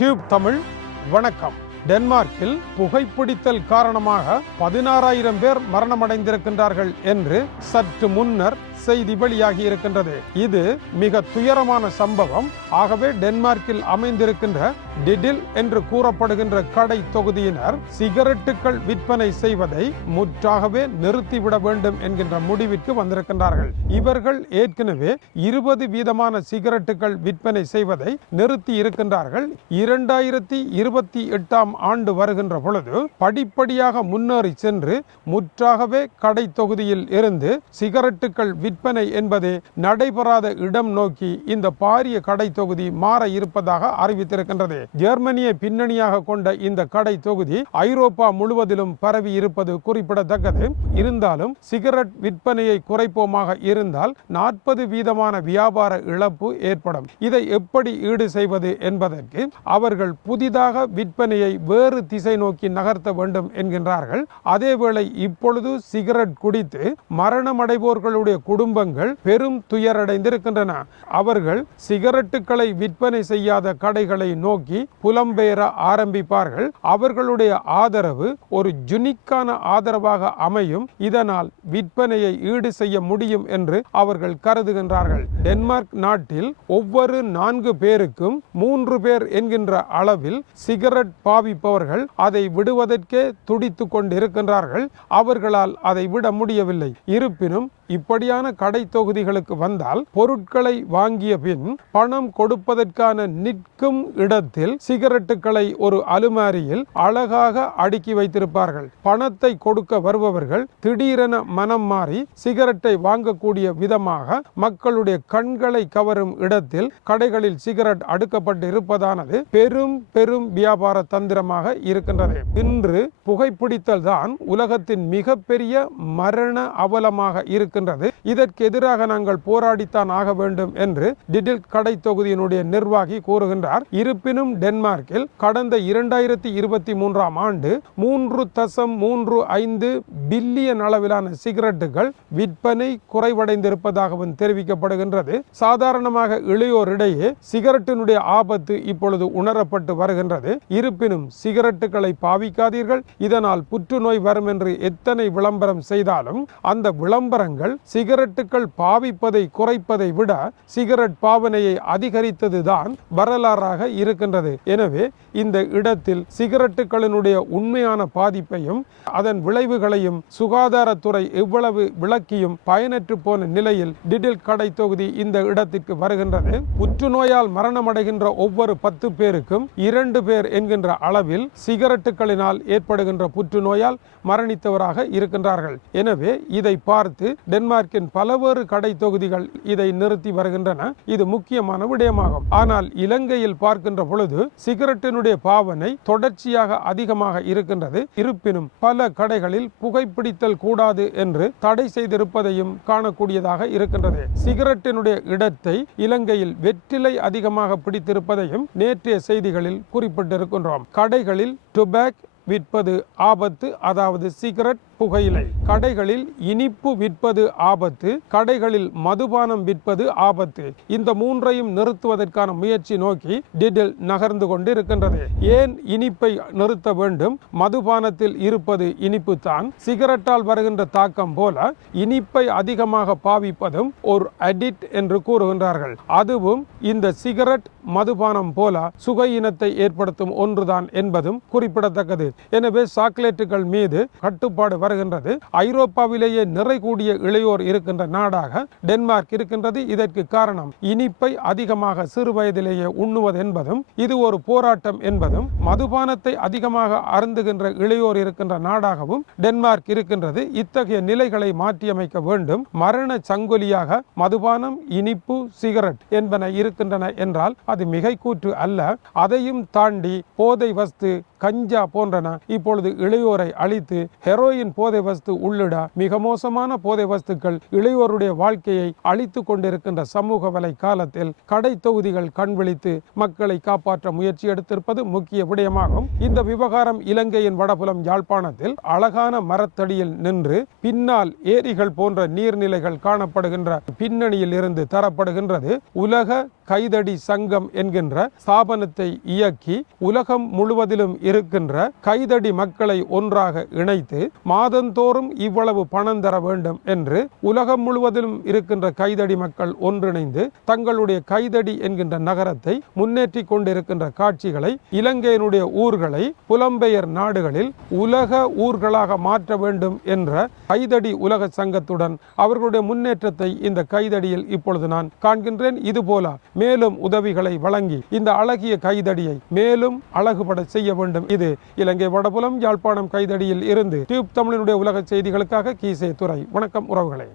Tube Tamil வணக்கம். டென்மார்க்கில் புகைப்பிடித்தல் காரணமாக பதினாறாயிரம் பேர் மரணமடைந்திருக்கின்றார்கள் என்று சற்று முன்னர் செய்தி வெளியாகி இருக்கின்றது. இது மிக துயரமான சம்பவம். ஆகவே டென்மார்க்கில் அமைந்திருக்கின்ற டிடில் என்று கூறப்படுகின்ற கடை தொகுதியினர் சிகரெட்டுகள் விற்பனை செய்வதை முற்றாகவே நிறுத்திவிட வேண்டும் என்கின்ற முடிவிற்கு வந்திருக்கின்றார்கள். இவர்கள் ஏற்கனவே இருபது வீதமான சிகரெட்டுகள் விற்பனை செய்வதை நிறுத்தி இருக்கின்றார்கள். இரண்டாயிரத்தி இருபத்தி எட்டாம் ஆண்டு வருகின்ற பொழுது படிப்படியாக முன்னேறி சென்று முற்றாகவே கடை தொகுதியில் இருந்து சிகரெட்டுகள் விற்பனை என்பது நடைபெறாத இடம் நோக்கி இந்த பாரிய கடை தொகுதி மாற இருப்பதாக அறிவித்திருக்கின்றது. ஜெர்மனியை பின்னணியாக கொண்ட இந்த கடை தொகுதி ஐரோப்பா முழுவதிலும் பரவி இருப்பது குறிப்பிடத்தக்கது. இருந்தாலும் சிகரெட் விற்பனையை குறைப்போமாக இருந்தால் நாற்பது வீதமான வியாபார இழப்பு ஏற்படும். இதை எப்படி ஈடு செய்வது என்பதற்கு அவர்கள் புதிதாக விற்பனையை வேறு திசை நோக்கி நகர்த்த வேண்டும் என்கின்றார்கள். அதேவேளை இப்பொழுது சிகரெட் குடித்து மரணமடைவோர்களுடைய குடும்பங்கள் பெரும் துயரடைந்திருக்கின்றன. அவர்கள் சிகரெட்டுகளை விற்பனை செய்யாத கடைகளை நோக்கி புலம்பெயர ஆரம்பிப்பார்கள். அவர்களுடைய ஆதரவு ஒரு ஜுனிக்கான ஆதரவாக அமையும். இதனால் விற்பனையை ஈடு செய்ய முடியும் என்று அவர்கள் கருதுகின்றார்கள். டென்மார்க் நாட்டில் ஒவ்வொரு நான்கு பேருக்கும் மூன்று பேர் என்கின்ற அளவில் சிகரெட் பாவிப்பவர்கள் அதை விடுவதற்கே துடித்துக் கொண்டிருக்கின்றார்கள். அவர்களால் அதை விட முடியவில்லை. இருப்பினும் இப்படியான கடை தொகுதிகளுக்கு வந்தால் பொருட்களை வாங்கிய பின் பணம் கொடுப்பதற்கான நிற்கும் இடத்தில் சிகரெட்டுகளை ஒரு அலுமாரியில் அழகாக அடுக்கி வைத்திருப்பார்கள். பணத்தை கொடுக்க வருபவர்கள் திடீரென மனம் மாறி சிகரெட்டை வாங்கக்கூடிய விதமாக மக்களுடைய கண்களை கவரும் இடத்தில் கடைகளில் சிகரெட் அடுக்கப்பட்டு இருப்பதானது பெரும் பெரும் வியாபார தந்திரமாக இருக்கின்றது. இன்று புகைப்பிடித்தல் தான் உலகத்தின் மிகப்பெரிய மரண அவலமாக இருக்கின்றது. இதற்கு எதிராக நாங்கள் போராடித்தான் ஆக வேண்டும் என்று டிடில் கடை தொகுதியினுடைய நிர்வாகி கூறுகின்றார். இருப்பினும் டென்மார்க்கில் கடந்த இரண்டாயிரத்தி இருபத்தி மூன்றாம் ஆண்டு மூன்று தசம் மூன்று ஐந்து பில்லியன் அளவிலான சிகரெட்டுகள் விற்பனை குறைவடைந்திருப்பதாகவும் தெரிவிக்கப்படுகின்றது. சாதாரணமாக இளையோரிடையே சிகரெட்டினுடைய ஆபத்து இப்பொழுது உணரப்பட்டு வருகின்றது. இருப்பினும் சிகரெட்டுகளை பாவிக்காதீர்கள். இதனால் புற்றுநோய் வரும் என்று எத்தனை விளம்பரம் செய்தாலும் அந்த விளம்பரங்கள் அவர்கள் சிகரெட்டுகள் பாவிப்பதை குறைப்பதை விட சிகரெட் பாவனையை அதிகரித்ததுதான் வரலாறாக இருக்கின்றது. எனவே இந்த இடத்தில் சிகரெட்டுகளினுடைய உண்மையான பாதிப்பையும் அதன் விளைவுகளையும் சுகாதாரத்துறை எவ்வளவு விளக்கியும் பயனற்று போன நிலையில் டிடில் கடை தொகுதி இந்த இடத்திற்கு வருகின்றது. புற்றுநோயால் மரணமடைகின்ற ஒவ்வொரு பத்து பேருக்கும் இரண்டு பேர் என்கின்ற அளவில் சிகரெட்டுகளினால் ஏற்படுகின்ற புற்றுநோயால் மரணித்தவராக இருக்கின்றார்கள். எனவே இதை பார்த்து டென்மார்க்கின் பலவேறு கடை தொகுதிகள் இதை நிறுத்தி வருகின்றன. இது முக்கியமான விடயமாகும். ஆனால் இலங்கையில் பார்க்கின்ற பொழுது சிகரெட்டினுடைய பாவனை தொடர்ச்சியாக அதிகமாக இருக்கின்றது. இருப்பினும் பல கடைகளில் புகைப்பிடித்தல் கூடாது என்று தடை செய்திருப்பதையும் காணக்கூடியதாக இருக்கின்றது. சிகரெட்டினுடைய இடத்தை இலங்கையில் வெற்றிலை அதிகமாக பிடித்திருப்பதையும் நேற்றைய செய்திகளில் குறிப்பிட்டிருக்கின்றோம். கடைகளில் டுபேக் விற்பது ஆபத்து அதாவது சிகரெட் புகையிலை. கடைகளில் இனிப்பு விற்பது ஆபத்து கடைகளில் மதுபானம் விற்பது ஆபத்து. இந்த மூன்றையும் நிறுத்துவதற்கான முயற்சி நோக்கி டிடில் நகர்ந்து கொண்டு இருக்கின்றது ஏன் இனிப்பை நிறுத்த வேண்டும்? மதுபானத்தில் இருப்பது இனிப்பு தான் சிகரெட்டால் வருகின்ற தாக்கம் போல இனிப்பை அதிகமாக பாவிப்பதும் ஒரு அடிட் என்று கூறுகின்றார்கள். அதுவும் இந்த சிகரெட் மதுபானம் போல சுகையினத்தை இனத்தை ஏற்படுத்தும் ஒன்றுதான் என்பதும் குறிப்பிடத்தக்கது. எனவே சாக்லேட்டுகள் மீது கட்டுப்பாடு வருகின்றது. ஐரோப்பாவிலேயே நிறை கூடிய இளையோர் இருக்கின்ற நாடாக டென்மார்க் இருக்கின்றது. இதற்கு காரணம் இனிப்பை அதிகமாக சிறு வயதிலேயே உண்ணுவது என்பதும் இது ஒரு போராட்டம் என்பதும் மதுபானத்தை அதிகமாக அருந்துகின்ற இளையோர் இருக்கின்ற நாடாகவும் டென்மார்க் இருக்கின்றது. இத்தகைய நிலைகளை மாற்றியமைக்க வேண்டும். மரண சங்கொலியாக மதுபானம் இனிப்பு சிகரெட் என்பன இருக்கின்றன என்றால் அது மிகைக்கூற்று அல்ல. அதையும் தாண்டி போதை வஸ்து கஞ்சா போன்றன இப்பொழுது இளையோரை அழித்து ஹெரோயின் போதை வஸ்து உள்ளிட மிக மோசமான போதை வஸ்துக்கள் இளையோருடைய வாழ்க்கையை அழித்து கொண்டிருக்கின்ற சமூக வலை காலத்தில் கடை தொகுதிகள் கண்விழித்து மக்களை காப்பாற்ற முயற்சி எடுத்திருப்பது முக்கிய விடயமாகும். இந்த விவகாரம் இலங்கையின் வடபுலம் யாழ்ப்பாணத்தில் அழகான மரத்தடியில் நின்று பின்னால் ஏரிகள் போன்ற நீர்நிலைகள் காணப்படுகின்ற பின்னணியில் இருந்து தரப்படுகின்றது. உலக கைதடி சங்கம் என்கின்ற ஸ்தாபனத்தை இயக்கி உலகம் முழுவதிலும் இருக்கின்ற கைதடி மக்களை ஒன்றாக இணைத்து மாதந்தோறும் இவ்வளவு பணம் தர வேண்டும் என்று உலகம் முழுவதிலும் இருக்கின்ற கைதடி மக்கள் ஒன்றிணைந்து தங்களுடைய கைதடி என்கின்ற நகரத்தை முன்னேற்றி கொண்டிருக்கின்ற காட்சிகளை இலங்கையினுடைய ஊர்களை புலம்பெயர் நாடுகளில் உலக ஊர்களாக மாற்ற வேண்டும் என்ற கைதடி உலக சங்கத்துடன் அவர்களுடைய முன்னேற்றத்தை இந்த கைதடியில் இப்பொழுது நான் காண்கின்றேன். இதுபோல மேலும் உதவிகளை வழங்கி இந்த அழகிய கைதடியை மேலும் அழகுபட செய்ய வேண்டும். இது இலங்கை வடபுலம் யாழ்ப்பாணம் கைதடியில் இருந்து டியூப் தமிழனுடைய உலக செய்திகளுக்காக கீசே துறை வணக்கம் உறவுகளே.